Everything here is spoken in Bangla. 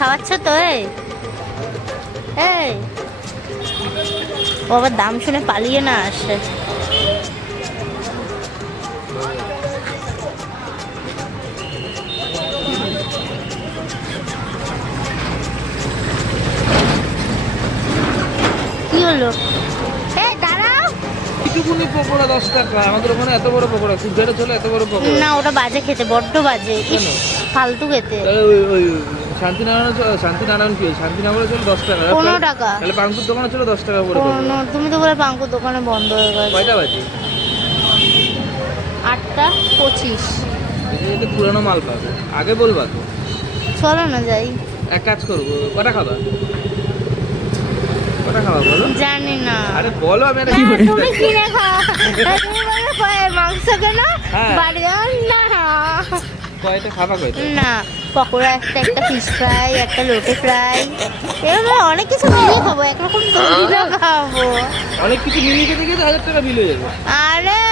খাওয়াচ্ছ তো? এই ও আবার দাম শুনে পালিয়ে না আসে। কি হলো? এই দাঁড়াও। এইটুকুনি পকোড়া 10 টাকা, আমাদের ওখানে এত বড় পকোড়া, কুচবিহারে চলে এত বড় পকোড়া। না ওটা বাজে খেতে, বড্ড বাজে, কেন? ফালতু খেতে। তাহলে ওই শান্তিনারায়ণ কি শান্তিনগরে চলে 10 টাকা। 15 টাকা। তাহলে পাঙ্কুর দোকানে চলে 10 টাকা করে পকোড়া। তুমি তো বলে পাঙ্কুর দোকানে বন্ধ হয়ে গেছে। কয়টা বাজে? 8টা 25। এটা পুরানো মাল পাবে, আগে বলবা তো। চলো না যাই। এক কাজ করবো, কটা খাবা? কটা খাবা বলো? জানি না। আরে বলো, আমি একটা হ্যাঁ, তুমি কিনে খাও। তুমি বলে পায়ের মাংস কেন? হ্যাঁ। বাড়ি না কয়টা খাবা? কয়টা? না, পকোড়া একটা ফিশ ফ্রাই, একটা লোটে ফ্রাই, এরকম অনেক কিছু মিলিয়ে খাবো, একরকম তৈরি না খাবো। অনেক কিছু মিলিয়ে খেতে গেলে 1000 টাকা বিল হয়ে যাবে। আরে